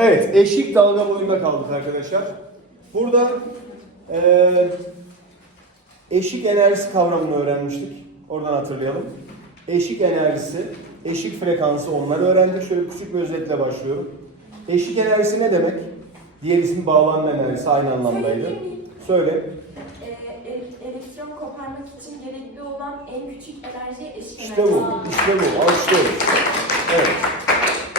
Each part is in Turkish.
Evet, eşik dalga boyunda kaldık arkadaşlar. Burada eee, eşik enerjisi kavramını öğrenmiştik. Oradan hatırlayalım. Eşik enerjisi, eşik frekansı onları öğrendik. Şöyle küçük bir özetle başlıyorum. Eşik enerjisi ne demek? Diğer ismi bağlanma enerjisi aynı anlamdaydı. Söyle. Ee, e- elektron koparmak için gerekli olan en küçük enerji eşik İşte enerji. bu, işte bu. Alkışlıyoruz. Evet.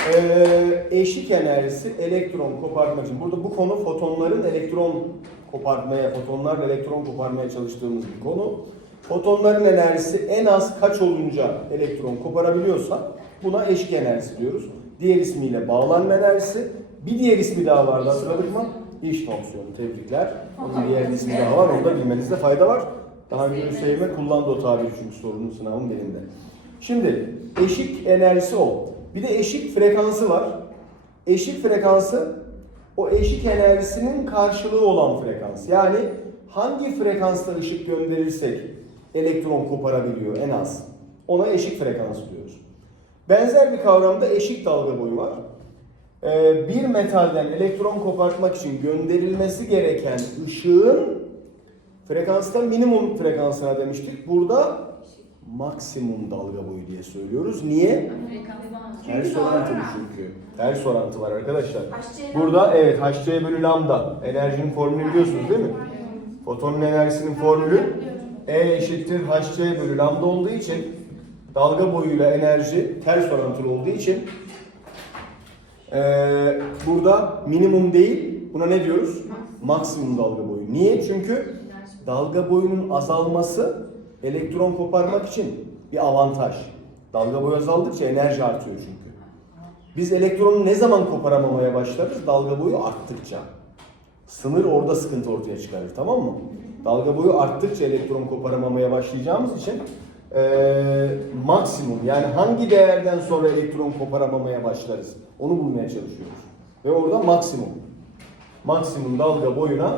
Ee, eşik enerjisi elektron kopartmak için. Burada bu konu fotonların elektron kopartmaya, fotonlarla elektron koparmaya çalıştığımız bir konu. Fotonların enerjisi en az kaç olunca elektron koparabiliyorsa buna eşik enerjisi diyoruz. Diğer ismiyle bağlanma enerjisi. Bir diğer ismi daha vardı hatırladık mı? İş fonksiyonu. Tebrikler. Onun diğer ismi daha var. Onu da bilmenizde fayda var. Daha önce Hüseyin'e kullandı o tabiri çünkü sorunun sınavın birinde. Şimdi eşik enerjisi o. Bir de eşik frekansı var. Eşik frekansı o eşik enerjisinin karşılığı olan frekans. Yani hangi frekansta ışık gönderirsek elektron koparabiliyor en az. Ona eşik frekans diyoruz. Benzer bir kavramda eşik dalga boyu var. Ee, bir metalden elektron kopartmak için gönderilmesi gereken ışığın frekansta minimum frekansına demiştik. Burada maksimum dalga boyu diye söylüyoruz. Niye? Ters orantı bu çünkü. Ters orantı var arkadaşlar. Burada evet HC bölü lambda enerjinin formülünü biliyorsunuz değil mi? Fotonun enerjisinin formülü E eşittir HC bölü lambda olduğu için dalga boyuyla enerji ters orantılı olduğu için eee, burada minimum değil buna ne diyoruz? Maksimum dalga boyu. Niye? Çünkü dalga boyunun azalması elektron koparmak için bir avantaj. Dalga boyu azaldıkça enerji artıyor çünkü. Biz elektronu ne zaman koparamamaya başlarız? Dalga boyu arttıkça. Sınır orada sıkıntı ortaya çıkarır tamam mı? Dalga boyu arttıkça elektron koparamamaya başlayacağımız için eee, maksimum yani hangi değerden sonra elektron koparamamaya başlarız? Onu bulmaya çalışıyoruz. Ve orada maksimum. Maksimum dalga boyuna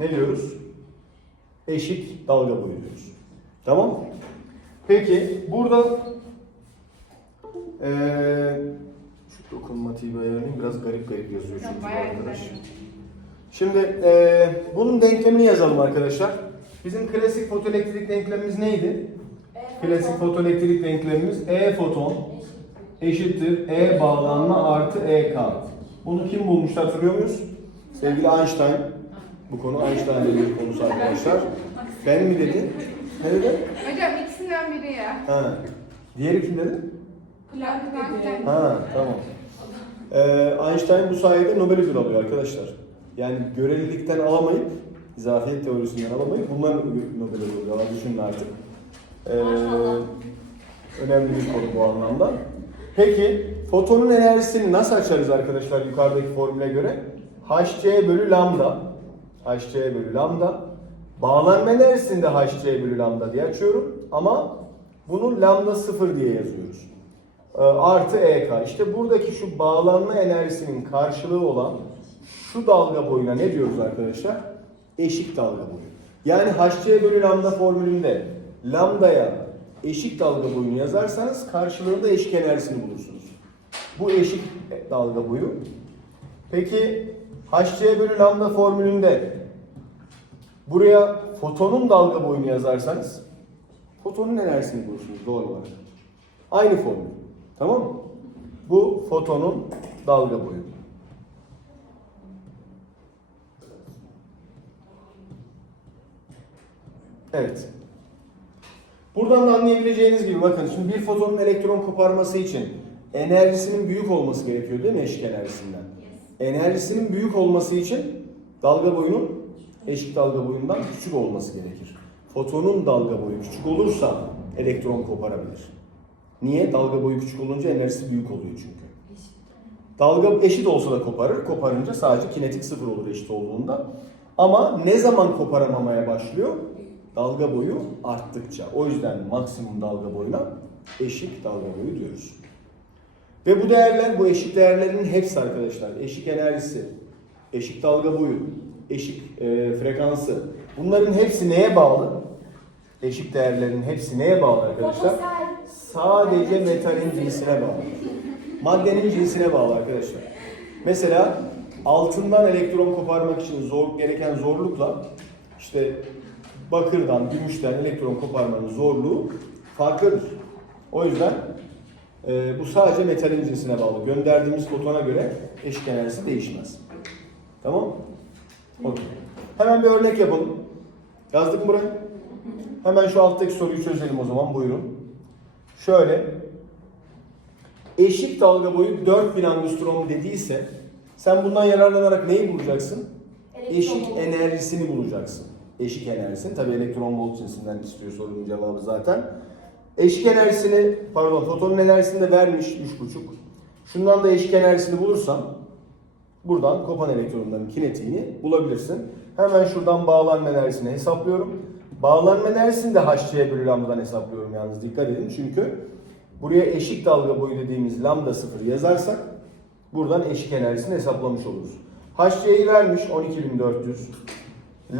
ne diyoruz? Eşik dalga boyu diyoruz. Tamam mı? Peki burada eee şu dokunmatiği bir ayarlayayım. Biraz garip garip yazıyor çünkü arkadaş. Şimdi eee, bunun denklemini yazalım arkadaşlar. Bizim klasik fotoelektrik denklemimiz neydi? E, Klasik fotoelektrik denklemimiz E foton eşittir E bağlanma artı EK. Bunu kim bulmuştu hatırlıyor muyuz? Sevgili Einstein. Bu konu Einstein'le ilgili konusu arkadaşlar. Ben mi dedi? Ne dedi? Hocam ikisinden biri ya. Ha. Diğeri kim dedi? Planck. Ha tamam. Ee, Einstein bu sayede Nobel ödülü alıyor arkadaşlar. Yani görelilikten alamayıp, izafiyet teorisinden alamayıp bundan Nobel ödülü alıyor. Düşünün artık. Ee, önemli bir konu bu anlamda. Peki fotonun enerjisini nasıl açarız arkadaşlar yukarıdaki formüle göre? Hc bölü lambda. Hc bölü lambda. Bağlanma enerjisini de Hc bölü lambda diye açıyorum. Ama bunu lambda 0 diye yazıyoruz. Ee, artı EK. İşte buradaki şu bağlanma enerjisinin karşılığı olan şu dalga boyuna ne diyoruz arkadaşlar? Eşik dalga boyu. Yani HC bölü lambda formülünde lambdaya eşik dalga boyunu yazarsanız karşılığında eşik enerjisini bulursunuz. Bu eşik dalga boyu. Peki HC bölü lambda formülünde buraya fotonun dalga boyunu yazarsanız fotonun enerjisini bulursunuz doğal olarak. Aynı formül. Tamam mı? Bu fotonun dalga boyu. Evet. Buradan da anlayabileceğiniz gibi bakın şimdi bir fotonun elektron koparması için enerjisinin büyük olması gerekiyor değil mi eşik enerjisinden? Enerjisinin büyük olması için dalga boyunun eşik dalga boyundan küçük olması gerekir. Fotonun dalga boyu küçük olursa elektron koparabilir. Niye? Dalga boyu küçük olunca enerjisi büyük oluyor çünkü. Dalga eşit olsa da koparır. Koparınca sadece kinetik sıfır olur eşit olduğunda. Ama ne zaman koparamamaya başlıyor? Dalga boyu arttıkça. O yüzden maksimum dalga boyuna eşik dalga boyu diyoruz. Ve bu değerler, bu eşik değerlerin hepsi arkadaşlar. Eşik enerjisi, eşik dalga boyu, eşik e, frekansı. Bunların hepsi neye bağlı? Eşik değerlerin hepsi neye bağlı arkadaşlar? Sadece metalin cinsine bağlı. Maddenin cinsine bağlı arkadaşlar. Mesela altından elektron koparmak için zor gereken zorlukla işte bakırdan, gümüşten elektron koparmanın zorluğu farklıdır. O yüzden e, bu sadece metalin cinsine bağlı. Gönderdiğimiz fotona göre eşik enerjisi değişmez. Tamam? Okey. Hemen bir örnek yapalım. Yazdık mı burayı? Hemen şu alttaki soruyu çözelim o zaman. Buyurun. Şöyle. Eşik dalga boyu 4000 angstrom dediyse sen bundan yararlanarak neyi bulacaksın? Eşik Elektron- enerjisini bulacaksın. Eşik enerjisini. Tabii elektron volt cinsinden istiyor sorunun cevabı zaten. Eşik enerjisini, pardon fotonun enerjisini de vermiş 3,5. Şundan da eşik enerjisini bulursan buradan kopan elektronların kinetiğini bulabilirsin. Hemen şuradan bağlanma enerjisini hesaplıyorum. Bağlanma enerjisini de hc bölü lambdadan hesaplıyorum yalnız dikkat edin. Çünkü buraya eşik dalga boyu dediğimiz lambda 0 yazarsak buradan eşik enerjisini hesaplamış oluruz. hc'yi vermiş 12400.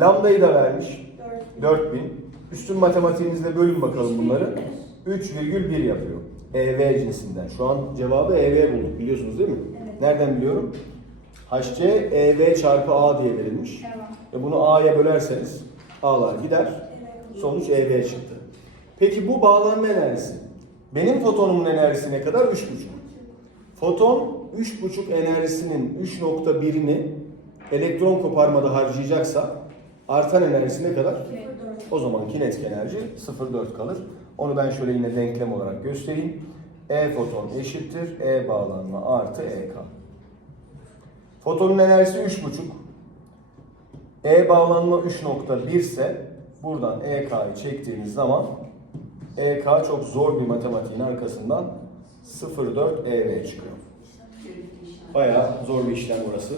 Lambdayı da vermiş Dört. 4000. Üstün matematiğinizde bölün bakalım bunları. 3,1 yapıyor. EV cinsinden. Şu an cevabı EV bulduk biliyorsunuz değil mi? Evet. Nereden biliyorum? HC EV çarpı A diye verilmiş. Evet. Ve bunu A'ya bölerseniz A'lar gider. Evet. Sonuç EV çıktı. Peki bu bağlanma enerjisi. Benim fotonumun enerjisi ne kadar? 3,5. Foton 3,5 enerjisinin 3.1'ini elektron koparmada harcayacaksa artan enerjisi ne kadar? O zaman kinetik enerji 0,4 kalır. Onu ben şöyle yine denklem olarak göstereyim. E foton eşittir E bağlanma artı EK. Fotonun enerjisi 3,5. E bağlanma 3.1 ise buradan EK'yı çektiğimiz zaman EK çok zor bir matematiğin arkasından 0,4 EV çıkıyor. Bayağı zor bir işlem burası.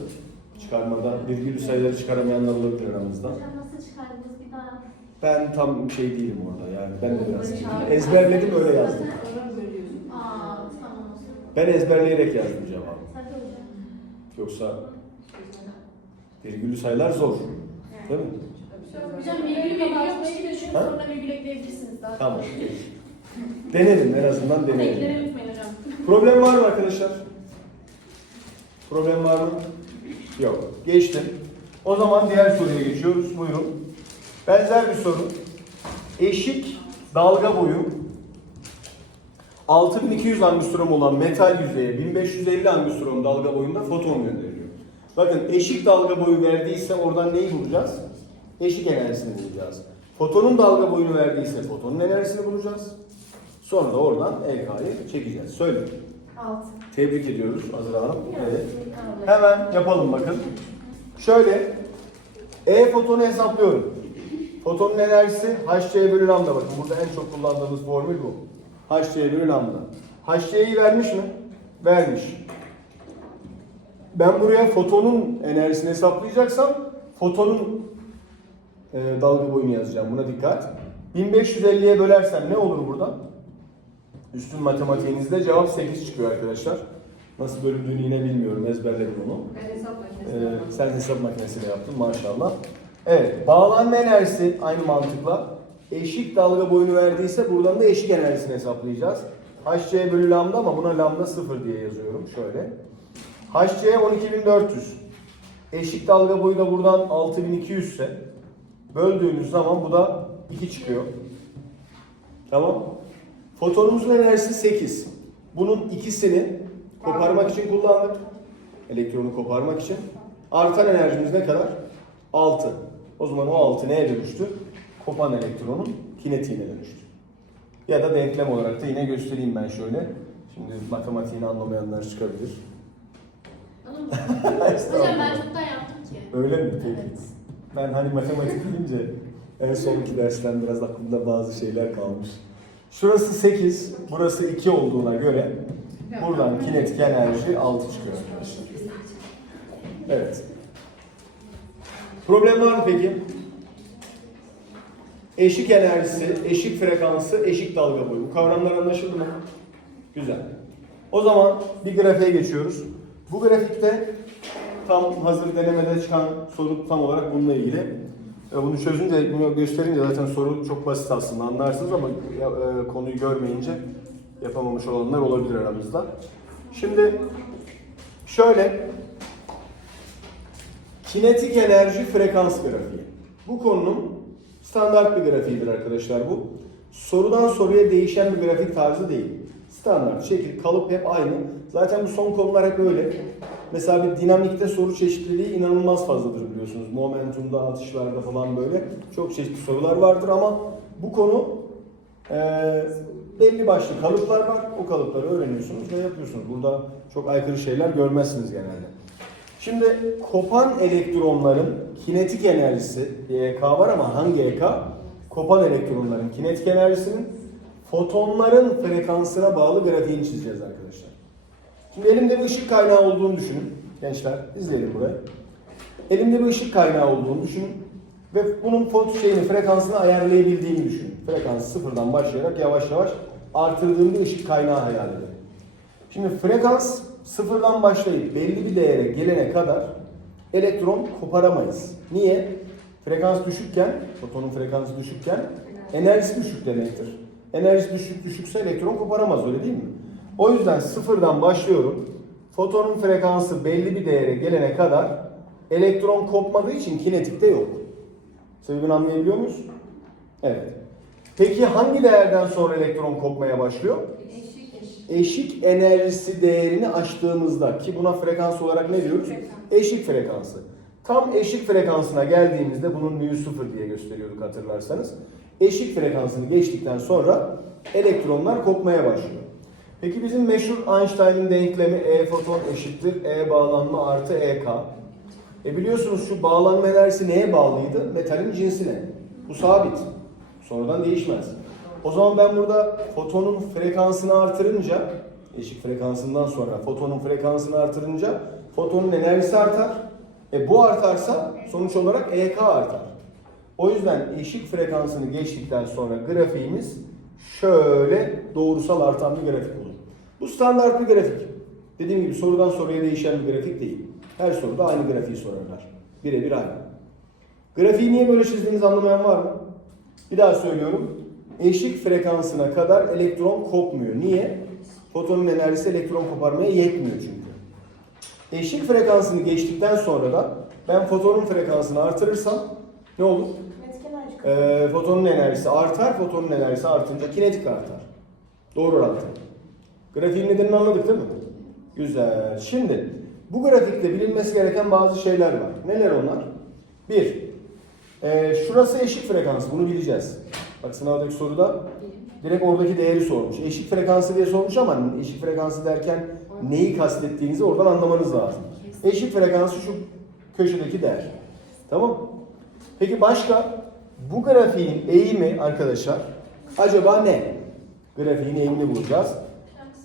Çıkarmada virgül sayıları çıkaramayanlar olabilir aramızda. Hocam nasıl çıkardınız bir daha? Ben tam şey değilim orada yani ben de biraz ezberledim öyle yazdım. Aa tamam o zaman. Ben ezberleyerek yazdım cevabı. Hocam. Yoksa virgülü sayılar zor. Değil mi? Hocam virgülü kapatmayı gibi düşünün Ha? sonra virgül ekleyebilirsiniz daha. Tamam. Denelim en azından deneyelim. Ekleri unutmayın hocam. Problem var mı arkadaşlar? Problem var mı? Yok. Geçtim. O zaman diğer soruya geçiyoruz. Buyurun. Benzer bir soru. Eşik dalga boyu 6200 angstrom olan metal yüzeye 1550 angstrom dalga boyunda foton gönderiliyor. Bakın eşik dalga boyu verdiyse oradan neyi bulacağız? Eşik enerjisini bulacağız. Fotonun dalga boyunu verdiyse fotonun enerjisini bulacağız. Sonra da oradan EK'yı çekeceğiz. Söyle. Altı. Tebrik ediyoruz Azra Hanım. Evet. Hemen yapalım bakın. Şöyle E fotonu hesaplıyorum. Fotonun enerjisi HC bölü lambda bakın. Burada en çok kullandığımız formül bu. HC bölü lambda. HC'yi vermiş mi? Vermiş. Ben buraya fotonun enerjisini hesaplayacaksam fotonun e, dalga boyunu yazacağım. Buna dikkat. 1550'ye bölersem ne olur burada? Üstün matematiğinizde cevap 8 çıkıyor arkadaşlar. Nasıl bölündüğünü yine bilmiyorum. Ezberledim onu. Ben hesap makinesi Ee, sen hesap makinesiyle yaptın maşallah. Evet, bağlanma enerjisi aynı mantıkla eşik dalga boyunu verdiyse buradan da eşik enerjisini hesaplayacağız. HC bölü lambda ama buna lambda 0 diye yazıyorum şöyle. HC 12400. Eşik dalga boyu da buradan 6200 ise böldüğünüz zaman bu da 2 çıkıyor. Tamam. Fotonumuzun enerjisi 8. Bunun ikisini koparmak için kullandık. Elektronu koparmak için. Artan enerjimiz ne kadar? 6. O zaman o 6 neye dönüştü? Kopan elektronun kinetiğine dönüştü. Ya da denklem olarak da yine göstereyim ben şöyle. Şimdi matematiğini anlamayanlar çıkabilir. Hocam ben çoktan yaptım ki. Öyle mi peki? Evet. Ben hani matematik deyince en sonki dersten biraz aklımda bazı şeyler kalmış. Şurası 8, burası 2 olduğuna göre buradan kinetik enerji 6 çıkıyor. Evet. Problem var mı peki? Eşik enerjisi, eşik frekansı, eşik dalga boyu. Bu kavramlar anlaşıldı mı? Güzel. O zaman bir grafiğe geçiyoruz. Bu grafikte tam hazır denemede çıkan soru tam olarak bununla ilgili. E, Bunu çözünce, bunu gösterince zaten soru çok basit aslında anlarsınız ama e, konuyu görmeyince yapamamış olanlar olabilir aramızda. Şimdi şöyle Kinetik enerji frekans grafiği. Bu konunun standart bir grafiğidir arkadaşlar bu. Sorudan soruya değişen bir grafik tarzı değil. Standart şekil, kalıp hep aynı. Zaten bu son konular hep öyle. Mesela bir dinamikte soru çeşitliliği inanılmaz fazladır biliyorsunuz. Momentumda, atışlarda falan böyle çok çeşitli sorular vardır ama bu konu eee, belli başlı kalıplar var. O kalıpları öğreniyorsunuz ve yapıyorsunuz. Burada çok aykırı şeyler görmezsiniz genelde. Şimdi kopan elektronların kinetik enerjisi, EK var ama hangi EK? Kopan elektronların kinetik enerjisinin fotonların frekansına bağlı grafiğini çizeceğiz arkadaşlar. Şimdi elimde bir ışık kaynağı olduğunu düşünün. Gençler izleyelim burayı. Elimde bir ışık kaynağı olduğunu düşünün. Ve bunun foto şeyini, frekansını ayarlayabildiğimi düşünün. Frekansı sıfırdan başlayarak yavaş yavaş artırdığım bir ışık kaynağı hayal edin. Şimdi frekans sıfırdan başlayıp belli bir değere gelene kadar elektron koparamayız. Niye? Frekans düşükken, fotonun frekansı düşükken enerjisi düşük demektir. Enerjisi düşük düşükse elektron koparamaz öyle değil mi? O yüzden sıfırdan başlıyorum. Fotonun frekansı belli bir değere gelene kadar elektron kopmadığı için kinetikte yok. Sebebini anlayabiliyor muyuz? Evet. Peki hangi değerden sonra elektron kopmaya başlıyor? Eşik enerjisi değerini aştığımızda ki buna frekans olarak ne diyoruz? Eşik frekansı. Tam eşik frekansına geldiğimizde bunun mu sıfır diye gösteriyorduk hatırlarsanız. Eşik frekansını geçtikten sonra elektronlar kopmaya başlıyor. Peki bizim meşhur Einstein'ın denklemi E foton eşittir E bağlanma artı EK. E biliyorsunuz şu bağlanma enerjisi neye bağlıydı? Metalin cinsine. Bu sabit. Sonradan değişmez. O zaman ben burada fotonun frekansını artırınca, eşik frekansından sonra fotonun frekansını artırınca fotonun enerjisi artar. E bu artarsa sonuç olarak EK artar. O yüzden eşik frekansını geçtikten sonra grafiğimiz şöyle doğrusal artan bir grafik olur. Bu standart bir grafik. Dediğim gibi sorudan soruya değişen bir grafik değil. Her soruda aynı grafiği sorarlar. Birebir aynı. Grafiği niye böyle çizdiğinizi anlamayan var mı? Bir daha söylüyorum. Eşik frekansına kadar elektron kopmuyor. Niye? Fotonun enerjisi elektron koparmaya yetmiyor çünkü. Eşik frekansını geçtikten sonra da ben fotonun frekansını artırırsam ne olur? Ee, fotonun enerjisi artar, fotonun enerjisi artınca kinetik artar. Doğru orantılı. Grafiğin nedenini anladık değil mi? Güzel. Şimdi bu grafikte bilinmesi gereken bazı şeyler var. Neler onlar? Bir, ee, şurası eşik frekans. Bunu bileceğiz. Bak sınavdaki soruda direkt oradaki değeri sormuş. Eşik frekansı diye sormuş ama eşik frekansı derken neyi kastettiğinizi oradan anlamanız lazım. Eşik frekansı şu köşedeki değer. Tamam Peki başka bu grafiğin eğimi arkadaşlar acaba ne? Grafiğin eğimini bulacağız.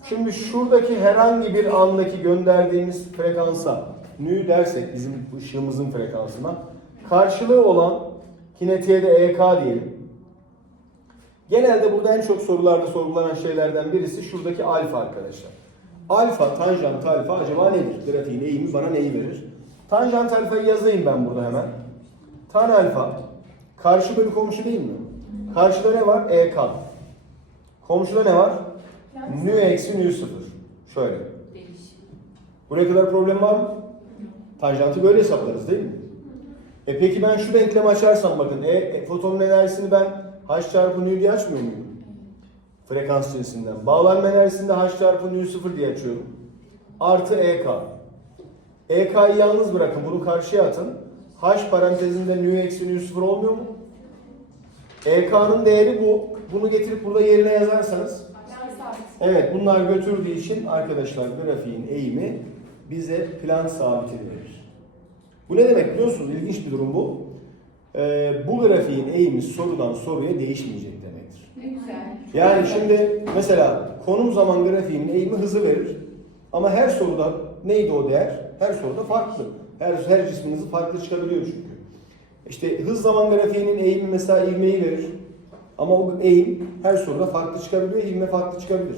Şimdi şuradaki herhangi bir andaki gönderdiğimiz frekansa nü dersek bizim ışığımızın frekansına karşılığı olan kinetiğe de EK diyelim. Genelde burada en çok sorularda sorgulanan şeylerden birisi şuradaki alfa arkadaşlar. Alfa, tanjant alfa acaba nedir? Grafiğin eğimi bana neyi verir? Tanjant alfayı yazayım ben burada hemen. Tan alfa karşı bölü komşu değil mi? Karşıda ne var? EK. Komşuda ne var? Nü eksi nü sıfır. Şöyle. Buraya kadar problem var mı? Tanjantı böyle hesaplarız değil mi? E peki ben şu denklemi açarsam bakın e, e, fotonun enerjisini ben h çarpı nü diye açmıyor muyum? Frekans cinsinden. Bağlanma enerjisini de h çarpı nü sıfır diye açıyorum. Artı EK. EK'yi yalnız bırakın. Bunu karşıya atın. H parantezinde nü eksi nü sıfır olmuyor mu? EK'nın değeri bu. Bunu getirip burada yerine yazarsanız. Evet bunlar götürdüğü için arkadaşlar grafiğin eğimi bize plan sabitini verir. Bu ne demek biliyor musunuz? İlginç bir durum bu. Ee, bu grafiğin eğimi sorudan soruya değişmeyecek demektir. Ne güzel. Yani şimdi mesela konum zaman grafiğinin eğimi hızı verir. Ama her soruda neydi o değer? Her soruda farklı. Her, her cismin hızı farklı çıkabiliyor çünkü. İşte hız zaman grafiğinin eğimi mesela ivmeyi verir. Ama o eğim her soruda farklı çıkabiliyor, ivme farklı çıkabilir.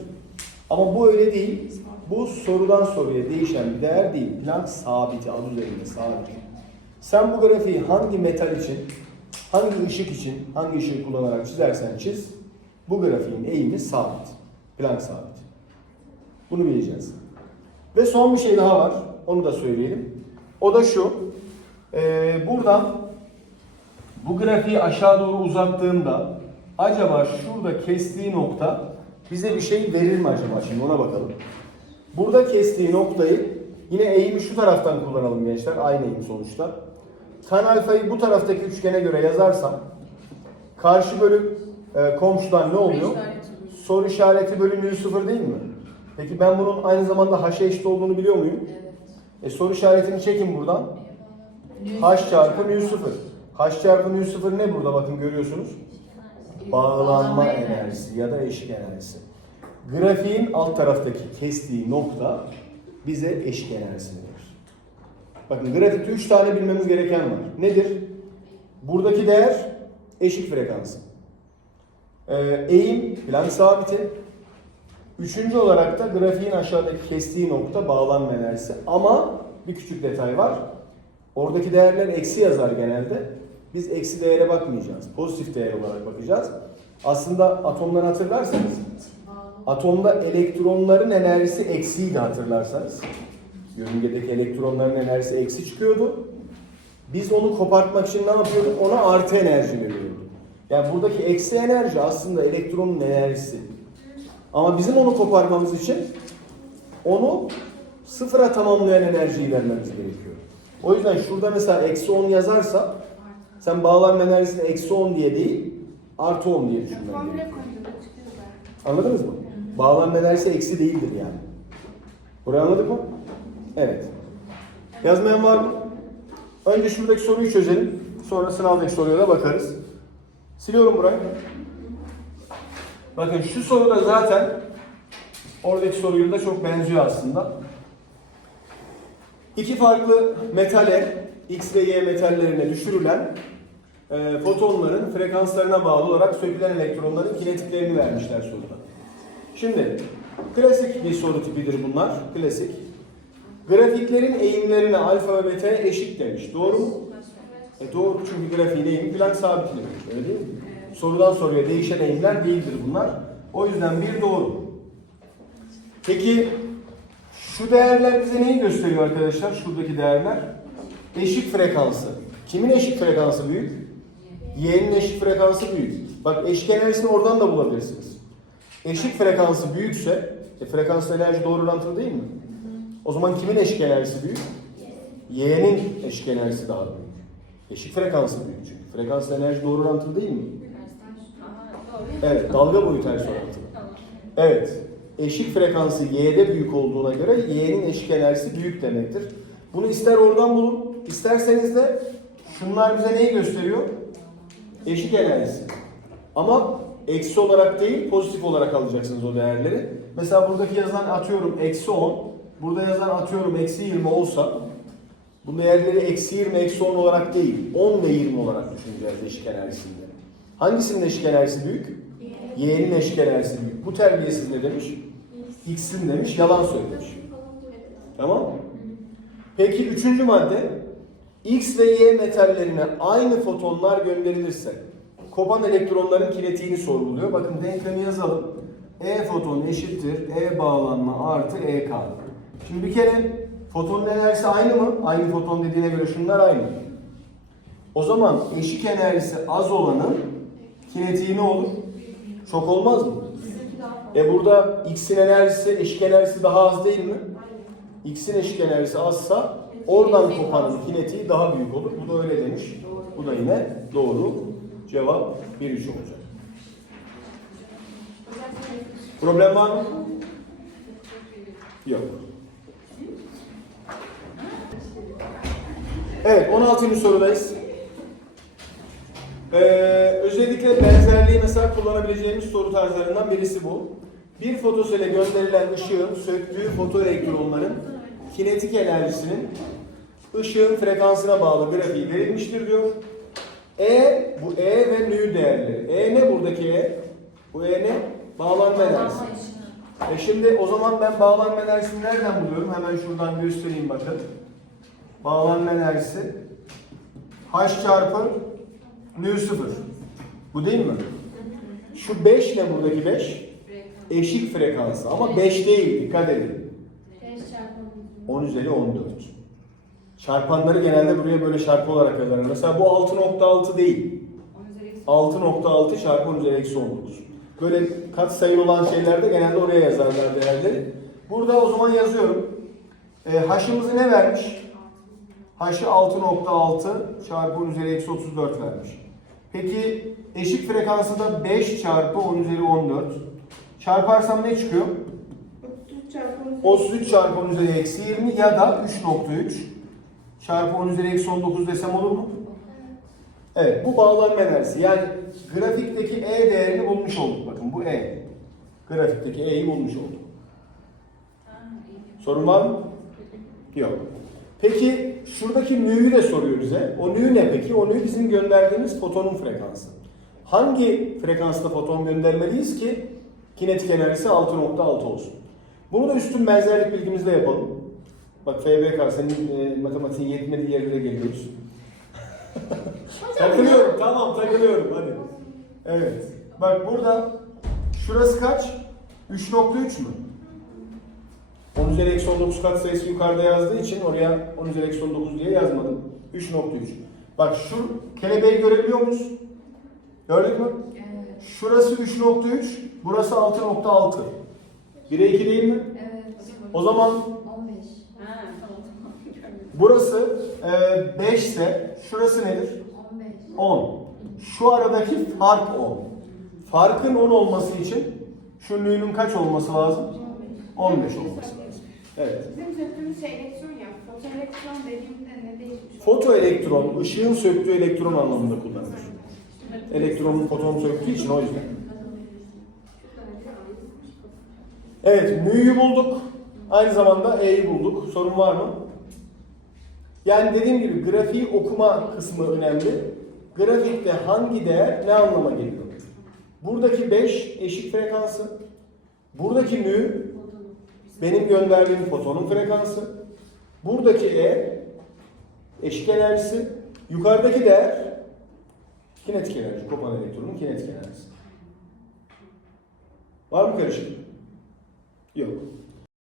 Ama bu öyle değil. Bu sorudan soruya değişen bir değer değil. Planck sabiti, adı üzerinde sabit. Sen bu grafiği hangi metal için, hangi ışık için, hangi ışığı kullanarak çizersen çiz, bu grafiğin eğimi sabit. Planck sabit. Bunu bileceğiz. Ve son bir şey daha var. Onu da söyleyelim. O da şu. Ee, buradan bu grafiği aşağı doğru uzattığımda acaba şurada kestiği nokta bize bir şey verir mi acaba? Şimdi ona bakalım. Burada kestiği noktayı yine eğimi şu taraftan kullanalım gençler. Aynı eğim sonuçta. Tan alfayı bu taraftaki üçgene göre yazarsam karşı bölü e, komşudan ne oluyor? Soru işareti bölü mu sıfır değil mi? Peki ben bunun aynı zamanda h'a eşit olduğunu biliyor muyum? Evet. E soru işaretini çekin buradan. H çarpı mu sıfır. H çarpı mu sıfır ne burada bakın görüyorsunuz? Bağlanma enerjisi ya da eşik enerjisi. Grafiğin alt taraftaki kestiği nokta bize eşik enerjisini verir. Bakın grafikte 3 tane bilmemiz gereken var. Nedir? Buradaki değer eşik frekansı. Ee, eğim plan sabiti. Üçüncü olarak da grafiğin aşağıdaki kestiği nokta bağlanma enerjisi. Ama bir küçük detay var. Oradaki değerler eksi yazar genelde. Biz eksi değere bakmayacağız. Pozitif değer olarak bakacağız. Aslında atomları hatırlarsanız atomda elektronların enerjisi eksiydi hatırlarsanız. Yörüngedeki elektronların enerjisi eksi çıkıyordu. Biz onu kopartmak için ne yapıyorduk? Ona artı enerji veriyorduk. Yani buradaki eksi enerji aslında elektronun enerjisi. Ama bizim onu koparmamız için onu sıfıra tamamlayan enerjiyi vermemiz gerekiyor. O yüzden şurada mesela eksi 10 yazarsa sen bağlanma enerjisini eksi 10 diye değil artı 10 diye düşünmen gerekiyor. Anladınız mı? Bağlanma enerjisi eksi değildir yani. Burayı anladık mı? Evet. Yazmayan var mı? Önce şuradaki soruyu çözelim. Sonra sınavdaki soruya da bakarız. Siliyorum burayı. Bakın şu soru da zaten oradaki soruyla da çok benziyor aslında. İki farklı metale, X ve Y metallerine düşürülen e, fotonların frekanslarına bağlı olarak sökülen elektronların kinetiklerini vermişler soruda. Şimdi klasik bir soru tipidir bunlar. Klasik. Grafiklerin eğimlerine alfa ve beta'ya eşit demiş. Doğru mu? E doğru çünkü grafiğin eğimi Planck sabiti demiş. Öyle değil mi? Sorudan soruya değişen eğimler değildir bunlar. O yüzden bir doğru. Peki şu değerler bize neyi gösteriyor arkadaşlar? Şuradaki değerler. Eşik frekansı. Kimin eşik frekansı büyük? Y'nin eşik frekansı büyük. Bak eşik enerjisini oradan da bulabilirsiniz. Eşik frekansı büyükse, e, frekansla enerji doğru orantılı değil mi? O zaman kimin eşik enerjisi büyük? Y'nin eşik enerjisi daha büyük. Eşik frekansı büyük çünkü. Frekansla enerji doğru orantılı değil mi? Evet, dalga boyu ters orantılı. Evet, eşik frekansı y'de büyük olduğuna göre y'nin eşik enerjisi büyük demektir. Bunu ister oradan bulun, isterseniz de şunlar bize neyi gösteriyor? Eşik enerjisi. Ama eksi olarak değil, pozitif olarak alacaksınız o değerleri. Mesela buradaki yazan atıyorum eksi 10, burada yazan atıyorum eksi 20 olsa, bu değerleri eksi 20, eksi 10 olarak değil, 10 ve 20 olarak düşüneceğiz eşik enerjisinde. Hangisinin eşik enerjisi büyük? Y'nin eşik enerjisi büyük. Bu terbiyesiz ne demiş? X'in demiş, yalan söylemiş. Tamam? Peki üçüncü madde. X ve Y metallerine aynı fotonlar gönderilirse kopan elektronların kinetiğini sorguluyor. Bakın denklemi yazalım. E foton eşittir E bağlanma artı EK. Şimdi bir kere fotonun enerjisi aynı mı? Aynı foton dediğine göre şunlar aynı. O zaman eşik enerjisi az olanın kinetiği ne olur? Çok olmaz mı? E burada X'in enerjisi, eşik enerjisi daha az değil mi? X'in eşik enerjisi azsa oradan kopanın kinetiği daha büyük olur. Bu da öyle demiş. Bu da yine doğru. Cevap 1-3 olacak. Problem var mı? Yok. Evet 16. sorudayız. Ee, özellikle benzerliği mesela kullanabileceğimiz soru tarzlarından birisi bu. Bir fotosele gönderilen ışığın söktüğü fotoelektronların kinetik enerjisinin ışığın frekansına bağlı grafiği verilmiştir diyor. E, bu E ve nü değerleri. E ne buradaki E? Bu E ne? Bağlanma enerjisi. E şimdi o zaman ben bağlanma enerjisini nereden buluyorum? Hemen şuradan göstereyim bakın. Bağlanma enerjisi H çarpı nü 0. Bu değil mi? Şu 5 ne buradaki 5? Eşik frekansı ama 5 değil dikkat edin. 10 üzeri 14. Çarpanları genelde buraya böyle çarpı olarak yazarlar. Mesela bu 6.6 değil. 6.6 çarpı 10 üzeri eksi 19. Böyle katsayı olan şeylerde genelde oraya yazarlar değerleri. Burada o zaman yazıyorum. E, H'ımızı ne vermiş? H'ı 6.6 çarpı 10 üzeri eksi 34 vermiş. Peki eşik frekansı da 5 çarpı 10 üzeri 14. Çarparsam ne çıkıyor? 33 çarpı 18. 33 çarpı 10 üzeri eksi 20 ya da 3.3 çarpı 10 üzeri eksi 19 desem olur mu? Evet bu bağlanma enerjisi. Yani grafikteki E değerini bulmuş olduk. Bakın bu E. Grafikteki E'yi bulmuş olduk. Sorun var mı? Yok. Peki şuradaki nü'yü de soruyor bize. O nü ne peki? O nü bizim gönderdiğimiz fotonun frekansı. Hangi frekansta foton göndermeliyiz ki kinetik enerjisi 6.6 olsun? Bunu da üstün benzerlik bilgimizle yapalım. Bak FBK senin e, matematiğin yetmediği yerlere geliyoruz. takılıyorum tamam takılıyorum hadi. Evet. Bak burada şurası kaç? 3.3 mü? 10 üzeri eksi 19 kat sayısı yukarıda yazdığı için oraya 10 üzeri eksi 19 diye yazmadım. 3.3. Bak şu kelebeği görebiliyor muyuz? Gördük mü? Evet. Şurası 3.3, burası 6.6. 1'e 2 değil mi? Evet. O zaman 15. Ha, burası e, 5 ise şurası nedir? 15. 10. Şu aradaki fark 10. Farkın 10 olması için şu nü'nün kaç olması lazım? 15 olması lazım. Evet. Bizim söktüğümüz şey elektron ya. Fotoelektron dediğimde ne değişmiş? Fotoelektron, ışığın söktüğü elektron anlamında kullanılır. Elektronun foton söktüğü için o yüzden. Evet, mü'yü bulduk. Aynı zamanda e'yi bulduk. Sorun var mı? Yani dediğim gibi grafiği okuma kısmı önemli. Grafikte hangi değer ne anlama geliyor? Buradaki 5 eşik frekansı. Buradaki mü benim gönderdiğim fotonun frekansı. Buradaki e eşik enerjisi. Yukarıdaki değer kinetik enerji. Kopan elektronun kinetik enerjisi. Var mı karışık?